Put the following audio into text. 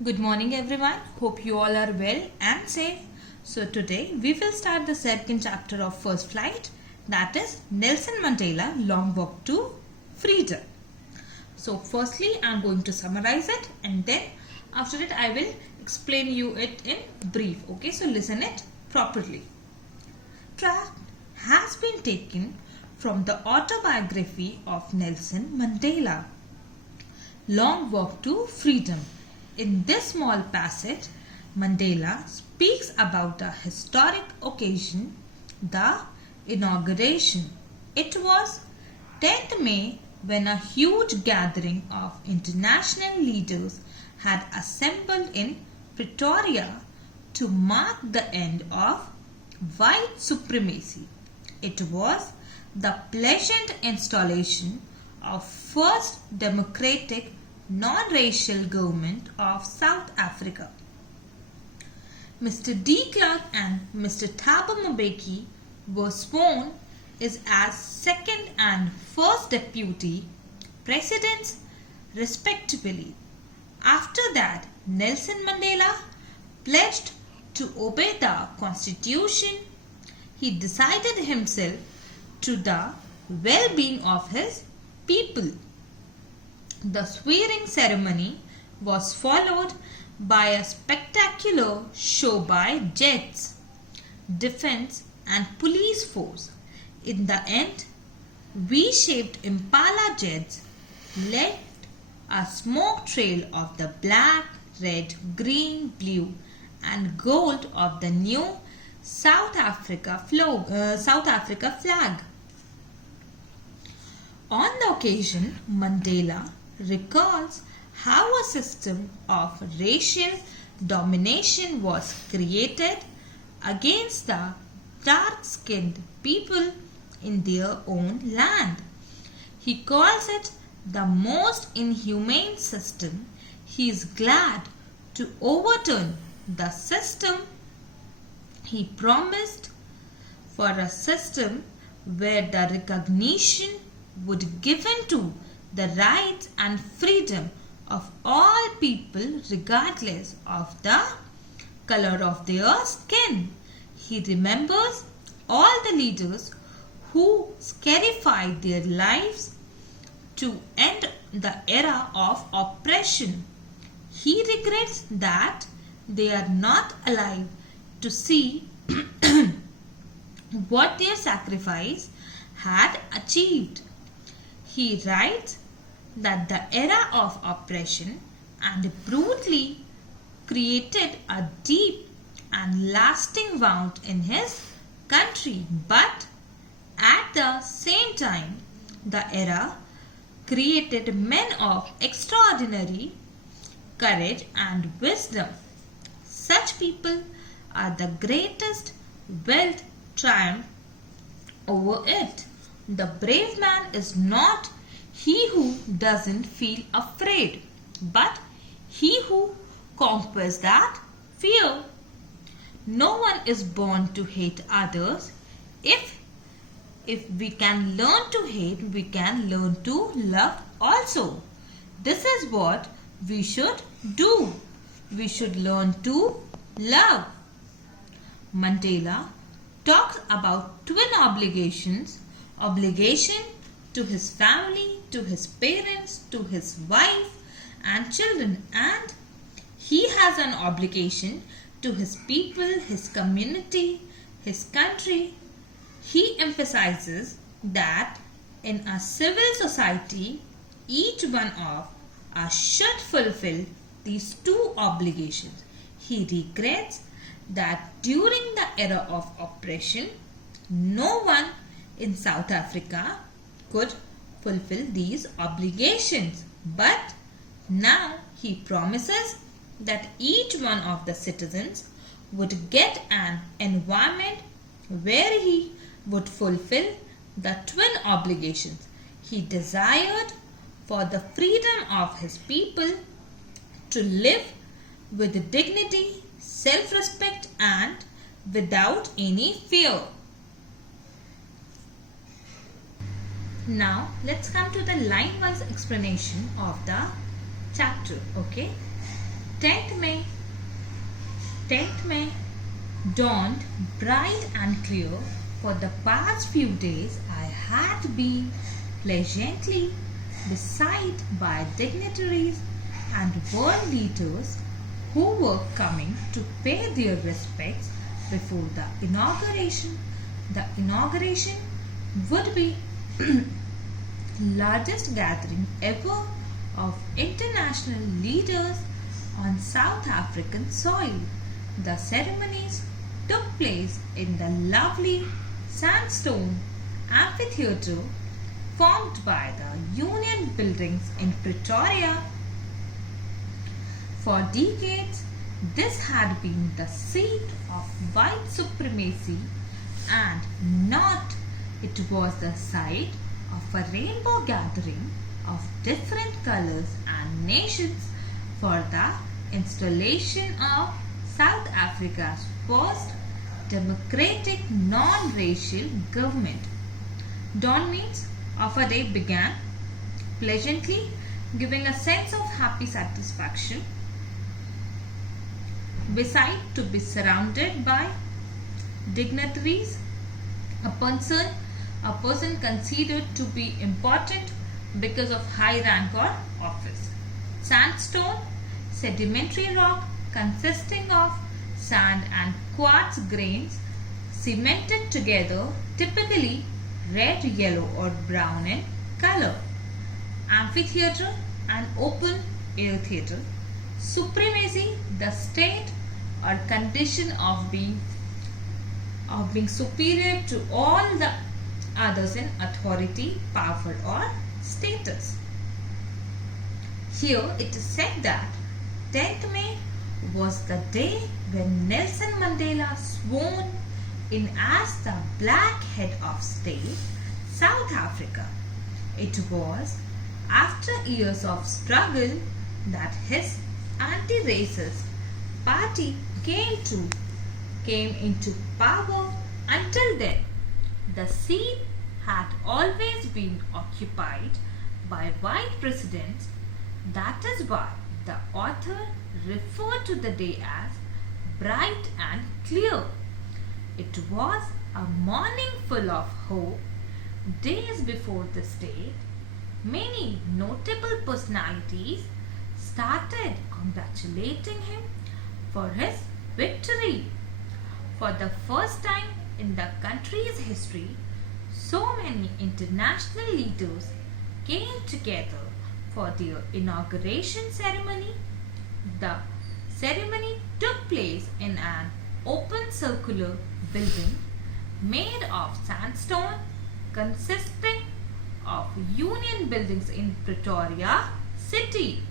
Good morning everyone. Hope you all are well and safe. So today we will start the second chapter of First Flight, that is Nelson Mandela Long Walk to Freedom. So firstly I am going to summarize it and then after it I will explain you it in brief. Okay, so listen it properly. Track has been taken from the autobiography of Nelson Mandela, Long Walk to Freedom. In this small passage, Mandela speaks about a historic occasion, the inauguration. It was 10th May when a huge gathering of international leaders had assembled in Pretoria to mark the end of white supremacy. It was the pleasant installation of first democratic non-racial government of South Africa. Mr. de Klerk and Mr. Thabo Mbeki were sworn in as second and first deputy presidents respectively. After that, Nelson Mandela pledged to obey the constitution. He decided himself to the well-being of his people. The swearing ceremony was followed by a spectacular show by jets, defense and police force. In the end, V-shaped Impala jets left a smoke trail of the black, red, green, blue and gold of the new South Africa flag. On the occasion, Mandela recalls how a system of racial domination was created against the dark-skinned people in their own land. He calls it the most inhumane system. He is glad to overturn the system. He promised for a system where the recognition would given to the rights and freedom of all people regardless of the color of their skin. He remembers all the leaders who sacrificed their lives to end the era of oppression. He regrets that they are not alive to see what their sacrifice had achieved. He writes that the era of oppression and brutally created a deep and lasting wound in his country, but at the same time the era created men of extraordinary courage and wisdom. Such people are the greatest wealth triumph over it. The brave man is not he who doesn't feel afraid, but he who conquers that fear. No one is born to hate others. If we can learn to hate, we can learn to love also. This is what we should do. We should learn to love. Mandela talks about twin obligations: obligation to his family, to his parents, to his wife and children, and he has an obligation to his people, his community, his country. He emphasizes that in a civil society, each one of us should fulfill these two obligations. He regrets that during the era of oppression, no one in South Africa could fulfill these obligations. But now he promises that each one of the citizens would get an environment where he would fulfill the twin obligations. He desired for the freedom of his people to live with dignity, self-respect and without any fear. Now let's come to the line-wise explanation of the chapter. Okay. 10th May 10th May dawned bright and clear. For the past few days I had been pleasantly beset by dignitaries and world leaders who were coming to pay their respects before the inauguration. The inauguration would be largest gathering ever of international leaders on South African soil. The ceremonies took place in the lovely sandstone amphitheatre formed by the Union buildings in Pretoria. For decades, this had been the seat of white supremacy, and not it was the site of a rainbow gathering of different colors and nations for the installation of South Africa's first democratic non-racial government. Dawn means of a day began pleasantly, giving a sense of happy satisfaction. Beside, to be surrounded by dignitaries, a person considered to be important because of high rank or office. Sandstone, sedimentary rock consisting of sand and quartz grains cemented together, typically red, yellow or brown in color. Amphitheatre, an open air theatre. Supremacy, the state or condition of being superior to all the others in authority, power or status. Here it is said that 10th May was the day when Nelson Mandela sworn in as the black head of state, South Africa. It was after years of struggle that his anti-racist party came into power. Until then, the seat had always been occupied by white presidents. That is why the author referred to the day as bright and clear. It was a morning full of hope. Days before this day, many notable personalities started congratulating him for his victory. For the first time in the country's history, so many international leaders came together for their inauguration ceremony. The ceremony took place in an open circular building made of sandstone consisting of Union buildings in Pretoria city.